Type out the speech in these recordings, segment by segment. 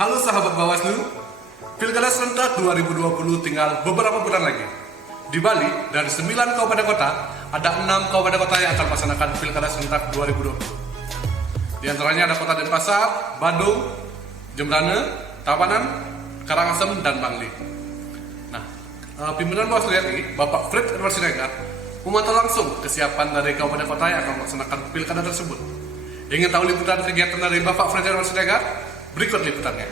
Halo sahabat Bawaslu, Pilkada serentak 2020 tinggal beberapa bulan lagi. Di Bali, dari 9 kabupaten kota, ada 6 kabupaten kota yang akan melaksanakan Pilkada serentak 2020. Di antaranya ada Kota Denpasar, Badung, Jembrana, Tabanan, Karangasem, dan Bangli. Nah, pimpinan Bawaslu RI, Bapak Fred Edward Siregar, memantau langsung kesiapan dari kabupaten kota yang akan melaksanakan Pilkada tersebut. Ingin tahu liputan kegiatan dari Bapak Fred Edward Siregar? Berikut liputannya.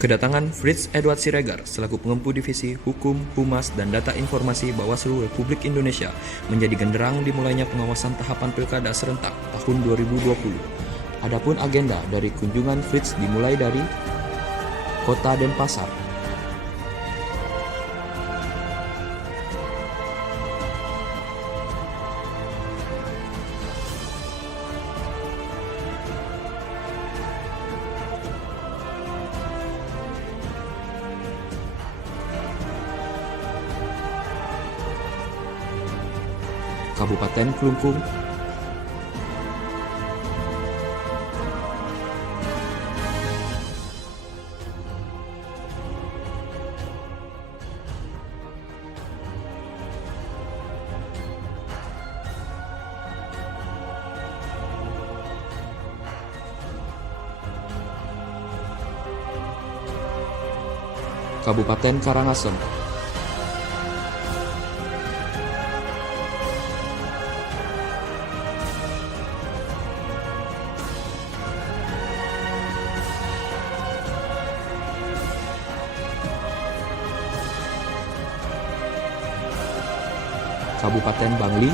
Kedatangan Fritz Edward Siregar selaku pengempu Divisi Hukum, Humas, dan Data Informasi Bawaslu Republik Indonesia menjadi genderang dimulainya pengawasan tahapan Pilkada serentak tahun 2020. Adapun agenda dari kunjungan Fritz dimulai dari Kota Denpasar, Kabupaten Klungkung, Kabupaten Karangasem, Kabupaten Bangli,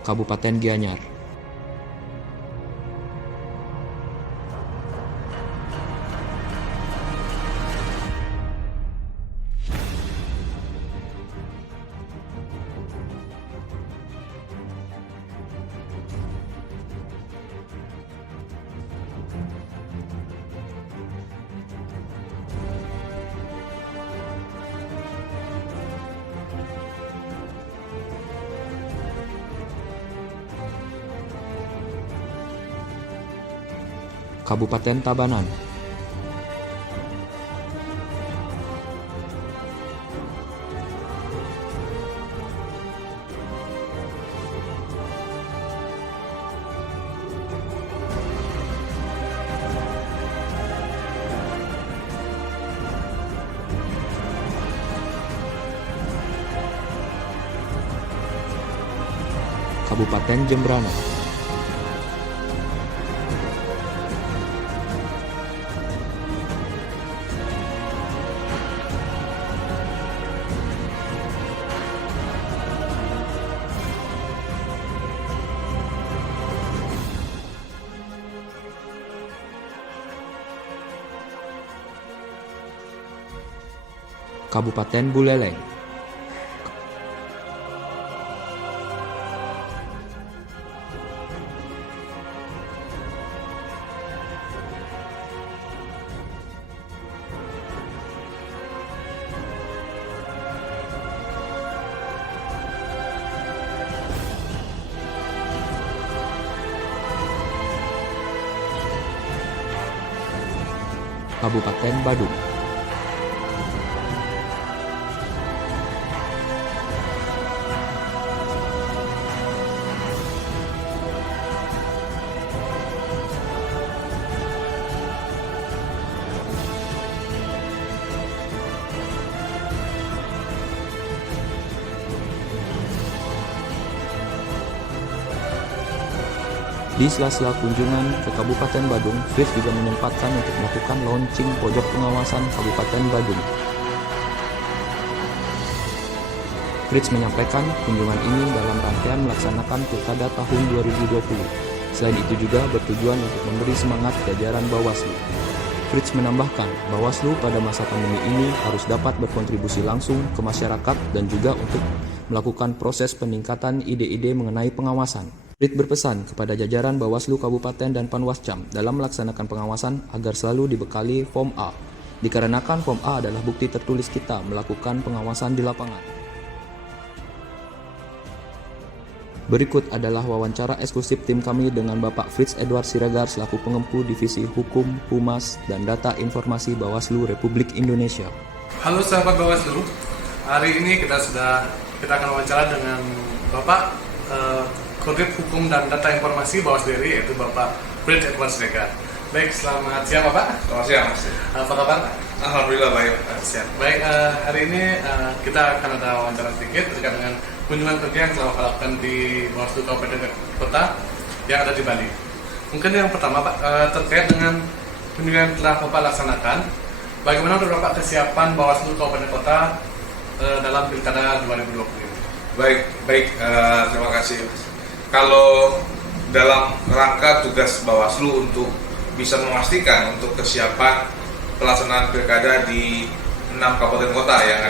Kabupaten Gianyar, Kabupaten Tabanan, Kabupaten Jembrana, Kabupaten Buleleng, Kabupaten Badung, Di sela-sela kunjungan ke Kabupaten Badung, Fritz juga menyempatkan untuk melakukan launching pojok pengawasan Kabupaten Badung. Fritz menyampaikan kunjungan ini dalam rangkaian melaksanakan Pilkada tahun 2020. Selain itu juga bertujuan untuk memberi semangat jajaran Bawaslu. Fritz menambahkan, Bawaslu pada masa pandemi ini harus dapat berkontribusi langsung ke masyarakat dan juga untuk melakukan proses peningkatan ide-ide mengenai pengawasan. Fritz berpesan kepada jajaran Bawaslu Kabupaten dan Panwascam dalam melaksanakan pengawasan agar selalu dibekali Form A, dikarenakan Form A adalah bukti tertulis kita melakukan pengawasan di lapangan. Berikut adalah wawancara eksklusif tim kami dengan Bapak Fritz Edward Siregar selaku pengempu Divisi Hukum, Humas, dan Data Informasi Bawaslu Republik Indonesia. Halo sahabat Bawaslu, hari ini kita akan wawancara dengan Bapak Kodim Hukum dan Data Informasi Bawaslu RI, yaitu Bapak Fritz Edward Siregar. Baik, selamat siang Bapak. Selamat siang, Mas. Apa kabar? Alhamdulillah baik. Siap. Baik, hari ini kita akan ada wawancara sedikit terkait dengan kunjungan kerja yang telah lakukan di Bawaslu Kabupaten Kota yang ada di Bali. Mungkin yang pertama Pak, terkait dengan kunjungan yang telah Bapak laksanakan, bagaimana menurut Bapak kesiapan Bawaslu Kabupaten Kota dalam Pilkada 2020 ini? Baik, terima kasih, Mas. Kalau dalam rangka tugas Bawaslu untuk bisa memastikan untuk kesiapan pelaksanaan pilkada di 6 kabupaten kota yang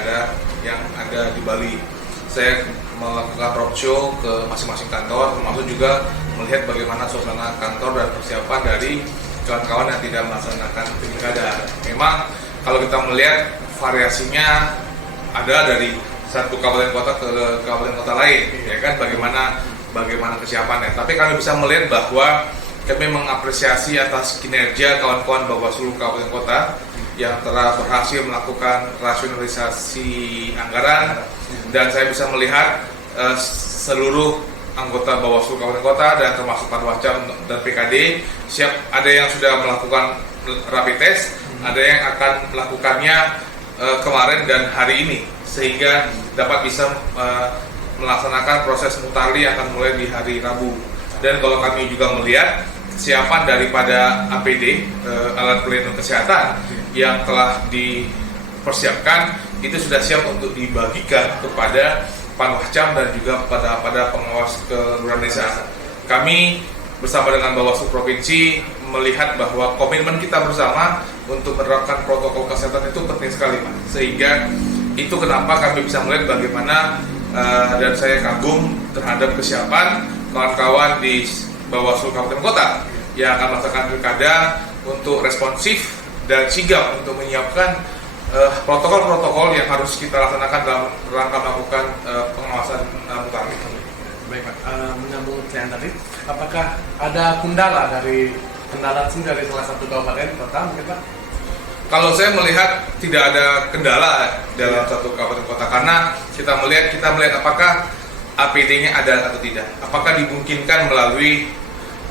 ada di Bali, saya melakukan roadshow ke masing-masing kantor, termasuk juga melihat bagaimana suasana kantor dan persiapan dari kawan-kawan yang tidak melaksanakan pilkada. Memang kalau kita melihat variasinya ada dari satu kabupaten kota ke kabupaten kota lain, ya kan, bagaimana kesiapannya. Tapi kami bisa melihat bahwa kami mengapresiasi atas kinerja kawan-kawan Bawaslu Kabupaten Kota yang telah berhasil melakukan rasionalisasi anggaran, dan saya bisa melihat seluruh anggota Bawaslu Kabupaten Kota dan termasuk Panwascam dan PKD siap. Ada yang sudah melakukan rapid test, ada yang akan melakukannya kemarin dan hari ini, sehingga dapat bisa melaksanakan proses mutarli yang akan mulai di hari Rabu. Dan kalau kami juga melihat kesiapan daripada APD, alat pelindung kesehatan yang telah dipersiapkan, itu sudah siap untuk dibagikan kepada Panwascam dan juga pada pengawas kelurahan desa. Kami bersama dengan Bawaslu Provinsi melihat bahwa komitmen kita bersama untuk menerapkan protokol kesehatan itu penting sekali, Pak. Sehingga itu kenapa kami bisa melihat bagaimana dan saya kagum terhadap kesiapan kawan-kawan di Bawaslu Kabupaten Kota yang akan melaksanakan pilkada untuk responsif dan sigap untuk menyiapkan protokol-protokol yang harus kita laksanakan dalam rangka melakukan pengawasan mutarli. Baik Pak, menyambung yang tadi, apakah ada kendala dari salah satu kabupaten kota mungkin Pak? Kalau saya melihat tidak ada kendala dalam satu kabupaten kota, karena kita melihat apakah APD-nya ada atau tidak, apakah dimungkinkan melalui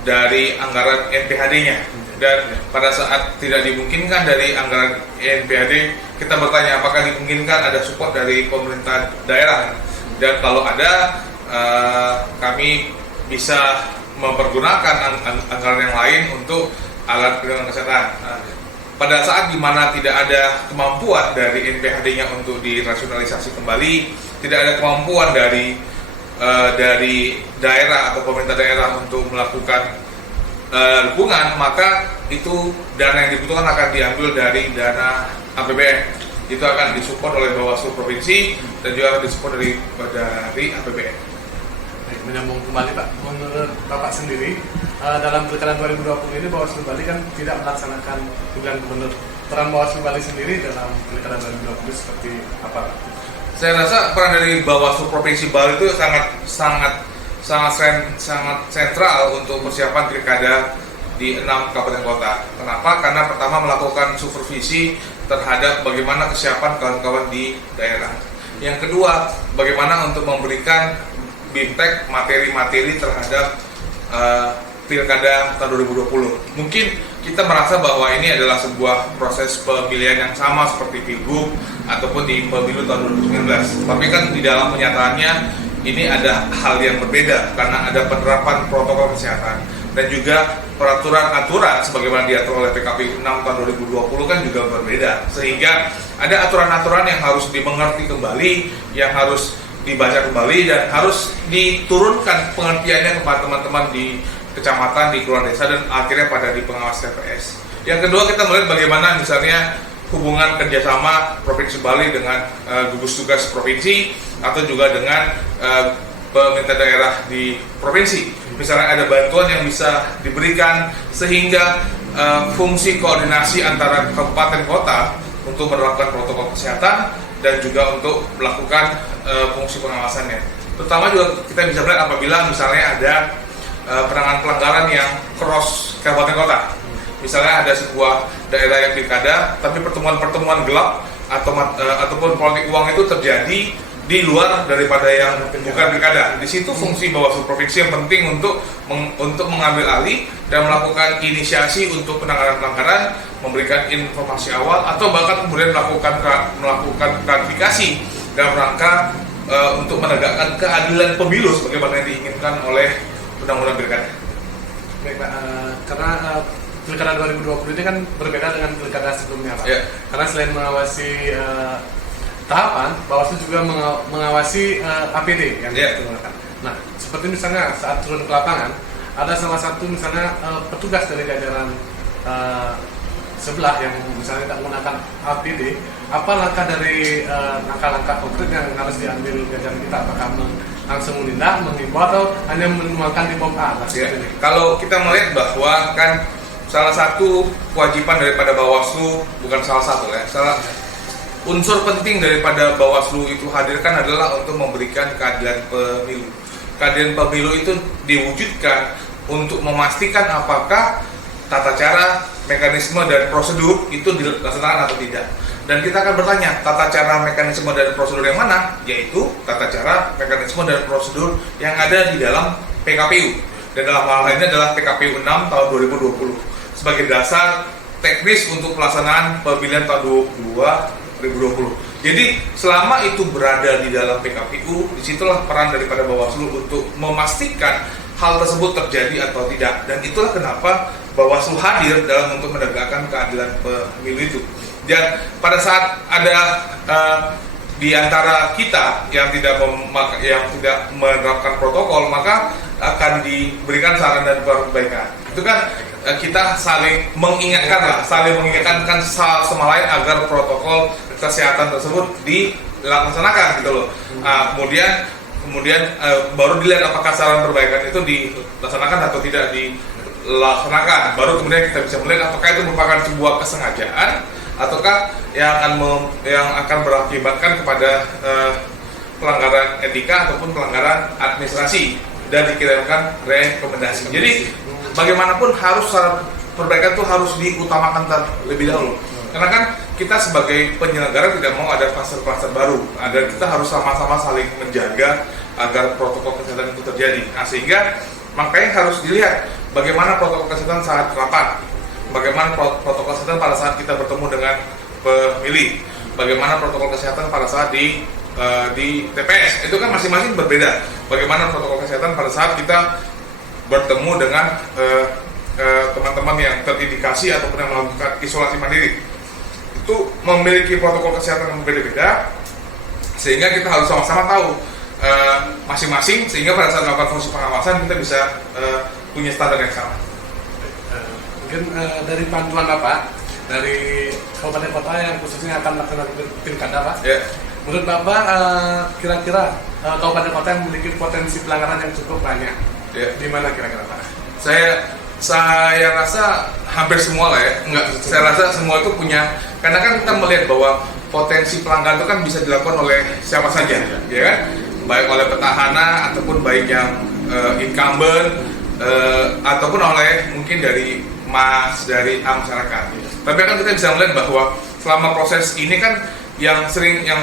dari anggaran NPHD-nya. Dan pada saat tidak dimungkinkan dari anggaran NPHD, kita bertanya apakah dimungkinkan ada support dari pemerintah daerah. Dan kalau ada, kami bisa mempergunakan anggaran yang lain untuk alat pelindung kesehatan. Pada saat dimana tidak ada kemampuan dari NPHD-nya untuk dirasionalisasi kembali, tidak ada kemampuan dari daerah atau pemerintah daerah untuk melakukan dukungan, maka itu dana yang dibutuhkan akan diambil dari dana APBN. Itu akan disupport oleh Bawaslu Provinsi dan juga akan disupport dari APBN. Baik, menyambung kembali Pak, menurut Bapak sendiri dalam pilkada 2020 ini Bawaslu Bali kan tidak melaksanakan pemilihan gubernur. Peran Bawaslu Bali sendiri dalam pilkada 2020 seperti apa Pak? Saya rasa peran dari Bawaslu Provinsi Bali itu sangat sentral untuk persiapan pilkada di 6 kabupaten kota. Kenapa? Karena pertama melakukan supervisi terhadap bagaimana kesiapan kawan-kawan di daerah. Yang kedua, bagaimana untuk memberikan bimtek materi-materi terhadap pilkada tahun 2020. Mungkin kita merasa bahwa ini adalah sebuah proses pemilihan yang sama seperti Pilgub ataupun di pemilu tahun 2019. Tapi kan di dalam kenyataannya ini ada hal yang berbeda karena ada penerapan protokol kesehatan dan juga peraturan-aturan sebagaimana diatur oleh PKPU 6 tahun 2020 kan juga berbeda, sehingga ada aturan-aturan yang harus dimengerti kembali, yang harus dibaca kembali dan harus diturunkan pengertiannya kepada teman-teman di kecamatan, di kelurahan desa, dan akhirnya pada di pengawas TPS. Yang kedua, kita melihat bagaimana misalnya hubungan kerjasama Provinsi Bali dengan gugus tugas provinsi atau juga dengan pemerintah daerah di provinsi. Misalnya ada bantuan yang bisa diberikan sehingga fungsi koordinasi antara kabupaten kota untuk menerapkan protokol kesehatan dan juga untuk melakukan fungsi pengawasannya. Terutama juga kita bisa melihat apabila misalnya ada penanganan pelanggaran yang cross kabupaten kota. Misalnya ada sebuah daerah yang pilkada, tapi pertemuan-pertemuan gelap ataupun politik uang itu terjadi di luar daripada yang bukan pilkada. Di situ fungsi Bawaslu provinsi yang penting untuk mengambil alih dan melakukan inisiasi untuk penanganan pelanggaran, memberikan informasi awal atau bahkan kemudian melakukan klarifikasi dalam rangka untuk menegakkan keadilan pemilu sebagaimana yang diinginkan oleh undang-undang pilkada. Baik Pak, karena pilkada 2020 ini kan berbeda dengan pilkada sebelumnya Pak. Yeah. Karena selain mengawasi tahapan, Bawaslu juga mengawasi APD yang digunakan. Nah, seperti misalnya saat turun ke lapangan, ada salah satu misalnya petugas dari jajaran sebelah yang misalnya tidak menggunakan APD, apa langkah dari langkah-langkah konkret yang harus diambil jajaran kita? Apakah langsung menindak, mengimbau atau hanya menuangkan di bom A? Ya. Kalau kita melihat bahwa kan salah satu kewajiban daripada Bawaslu, bukan salah satu ya, unsur penting daripada Bawaslu itu hadirkan adalah untuk memberikan keadilan pemilu. Keadilan pemilu itu diwujudkan untuk memastikan apakah tata cara, mekanisme, dan prosedur itu dilaksanakan atau tidak. Dan kita akan bertanya, tata cara, mekanisme, dan prosedur yang mana? Yaitu tata cara, mekanisme, dan prosedur yang ada di dalam PKPU. Dan dalam hal ini adalah PKPU 6 tahun 2020 sebagai dasar teknis untuk pelaksanaan pemilihan tahun 2020. Jadi selama itu berada di dalam PKPU, disitulah peran daripada Bawaslu untuk memastikan hal tersebut terjadi atau tidak. Dan itulah kenapa Bawaslu hadir dalam untuk menegakkan keadilan pemilu itu. Dan pada saat ada di antara kita yang tidak menerapkan protokol, maka akan diberikan saran dan perbaikan. Itu kan kita saling mengingatkan sama lain agar protokol kesehatan tersebut dilaksanakan gitu loh. Kemudian baru dilihat apakah saran perbaikan itu dilaksanakan atau tidak dilaksanakan. Baru kemudian kita bisa melihat apakah itu merupakan sebuah kesengajaan ataukah yang akan berakibatkan kepada pelanggaran etika ataupun pelanggaran administrasi dan dikirimkan rekomendasi. Jadi bagaimanapun harus saran perbaikan itu harus diutamakan terlebih dahulu. Karena kan kita sebagai penyelenggara tidak mau ada kluster-kluster baru, dan kita harus sama-sama saling menjaga agar protokol kesehatan itu terjadi. Nah, sehingga makanya harus dilihat bagaimana protokol kesehatan saat rapat, bagaimana protokol kesehatan pada saat kita bertemu dengan pemilih, bagaimana protokol kesehatan pada saat di TPS. Itu kan masing-masing berbeda. Bagaimana protokol kesehatan pada saat kita bertemu dengan teman-teman yang terindikasi ataupun yang melakukan isolasi mandiri. Itu memiliki protokol kesehatan yang berbeda-beda, sehingga kita harus sama-sama tahu masing-masing, sehingga pada saat melakukan fungsi pengawasan kita bisa punya standar yang sama. Mungkin dari pantuan Bapak dari kabupaten kota yang khususnya akan melaksanakan pilkada Pak. Yeah. Menurut Bapak kira-kira kabupaten kota yang memiliki potensi pelanggaran yang cukup banyak, di mana kira-kira Pak? Saya rasa hampir semua lah ya. Saya rasa semua itu punya, karena kan kita melihat bahwa potensi pelanggaran itu kan bisa dilakukan oleh siapa saja, ya kan? Baik oleh petahana ataupun baik yang incumbent ataupun oleh mungkin dari dari masyarakat. Tapi kan kita bisa melihat bahwa selama proses ini kan yang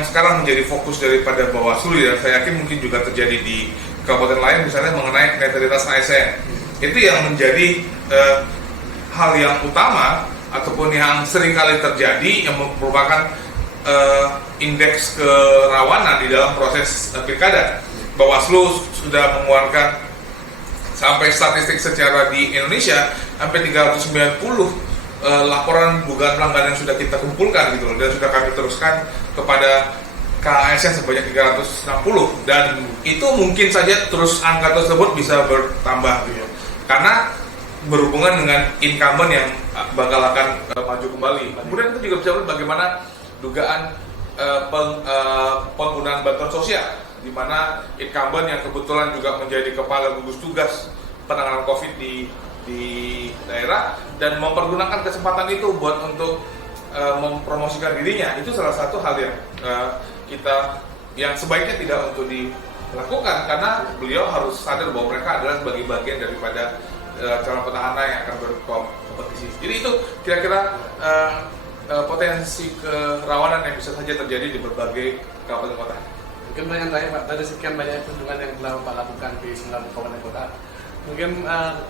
sekarang menjadi fokus daripada Bawaslu, dan saya yakin mungkin juga terjadi di kabupaten lain, misalnya mengenai netralitas ASN. Itu yang menjadi hal yang utama ataupun yang sering kali terjadi, yang merupakan indeks kerawanan di dalam proses pilkada. Bawaslu sudah mengeluarkan sampai statistik secara di Indonesia sampai 390 laporan dugaan pelanggaran yang sudah kita kumpulkan gitu loh, dan sudah kami teruskan kepada KASN sebanyak 360, dan itu mungkin saja terus angka tersebut bisa bertambah gitu. Karena berhubungan dengan incumbent yang bakal akan maju kembali. Kemudian kita juga bisa melihat bagaimana dugaan penggunaan bantuan sosial, di mana incumbent yang kebetulan juga menjadi kepala gugus tugas penanganan COVID di daerah dan mempergunakan kesempatan itu buat untuk mempromosikan dirinya, itu salah satu hal yang yang sebaiknya tidak untuk dilakukan, karena beliau harus sadar bahwa mereka adalah sebagai bagian daripada calon petahana yang akan berkompetisi. Jadi itu kira-kira potensi kerawanan yang bisa saja terjadi di berbagai kabupaten kota. Mungkin pertanyaan terakhir Pak, dari sekian banyak kunjungan yang telah Bapak lakukan di 9 kabupaten kota, mungkin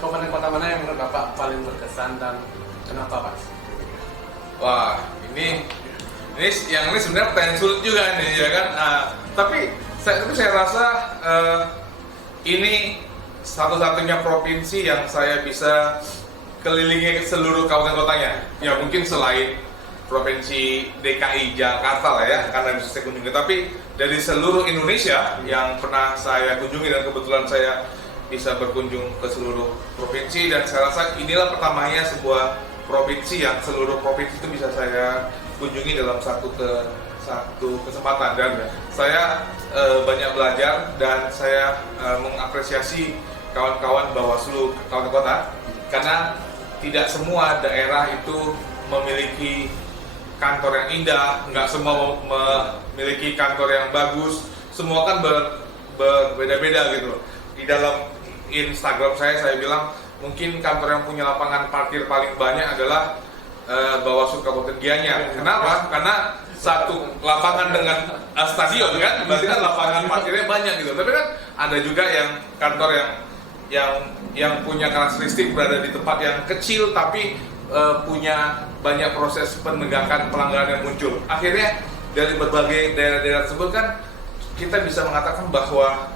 kabupaten kota mana yang menurut Bapak paling berkesan dan kenapa Pak? Wah, ini sebenarnya pertanyaan sulit juga nih, ya kan? Tapi saya rasa ini satu-satunya provinsi yang saya bisa kelilingi seluruh kabupaten kotanya. Ya mungkin selain provinsi DKI Jakarta lah ya, karena bisa saya kunjungi. Tapi dari seluruh Indonesia yang pernah saya kunjungi, dan kebetulan saya bisa berkunjung ke seluruh provinsi, dan saya rasa inilah pertamanya sebuah provinsi yang seluruh provinsi itu bisa saya kunjungi dalam satu kesempatan. Dan saya banyak belajar, dan saya mengapresiasi kawan-kawan Bawaslu kabupaten kota, karena tidak semua daerah itu memiliki kantor yang indah, nggak semua memiliki kantor yang bagus, semua kan berbeda-beda gitu. Di dalam Instagram saya bilang mungkin kantor yang punya lapangan parkir paling banyak adalah Bawaslu Kabupaten Gianyar. Kenapa? Karena satu lapangan dengan stadion kan, berarti kan lapangan parkirnya banyak gitu. Tapi kan ada juga yang kantor yang punya karakteristik berada di tempat yang kecil tapi punya banyak proses penegakan pelanggaran yang muncul. Akhirnya dari berbagai daerah-daerah tersebut kan kita bisa mengatakan bahwa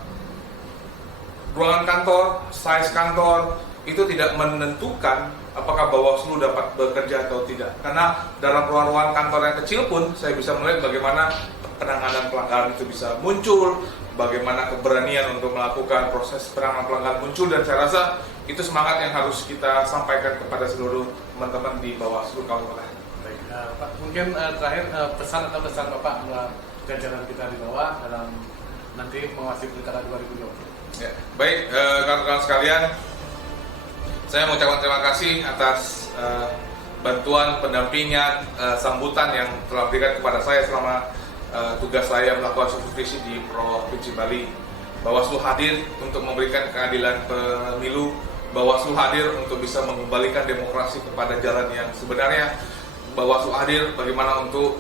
ruangan kantor, size kantor itu tidak menentukan apakah Bawaslu dapat bekerja atau tidak. Karena dalam ruang-ruang kantor yang kecil pun saya bisa melihat bagaimana penanganan pelanggaran itu bisa muncul, bagaimana keberanian untuk melakukan proses penanganan pelanggaran muncul, dan saya rasa itu semangat yang harus kita sampaikan kepada seluruh teman-teman di Bawaslu Kabupaten. Baik, Pak, mungkin terakhir pesan atau kesan Bapak buat jajaran kita di bawah dalam nanti mengawasi Pilkada 2020. Ya, baik, kawan-kawan sekalian, saya mengucapkan terima kasih atas bantuan, pendampingan, sambutan yang telah diberikan kepada saya selama tugas saya melakukan supervisi di Provinsi Bali. Bawaslu hadir untuk memberikan keadilan pemilu, Bawaslu hadir untuk bisa mengembalikan demokrasi kepada jalan yang sebenarnya, Bawaslu hadir bagaimana untuk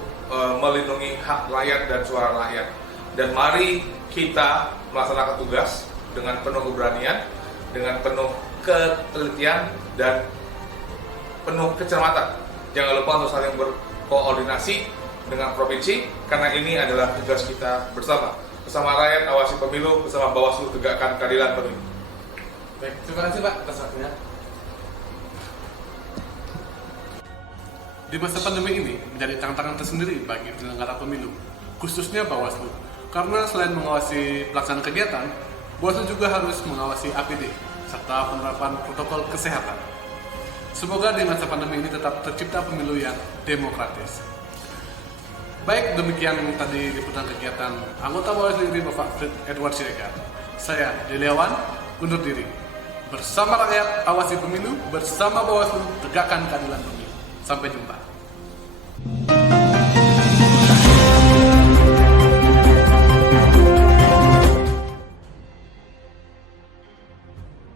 melindungi hak rakyat dan suara rakyat. Dan mari kita melaksanakan tugas dengan penuh keberanian, dengan penuh ketelitian, dan penuh kecermatan. Jangan lupa untuk saling berkoordinasi dengan provinsi, karena ini adalah tugas kita bersama. Bersama rakyat awasi pemilu, bersama Bawaslu tegakkan keadilan pemilu. Baik, terima kasih Pak atas waktunya. Di masa pandemi ini menjadi tantangan tersendiri bagi penyelenggara pemilu, khususnya Bawaslu. Karena selain mengawasi pelaksanaan kegiatan, Bawaslu juga harus mengawasi APD serta penerapan protokol kesehatan. Semoga di masa pandemi ini tetap tercipta pemilu yang demokratis. Baik, demikian tadi liputan kegiatan anggota Bawaslu RI Bapak Fritz Edward Siregar. Saya Deliawan undur diri. Bersama rakyat awasi pemilu, bersama Bawaslu tegakkan keadilan pemilu. Sampai jumpa.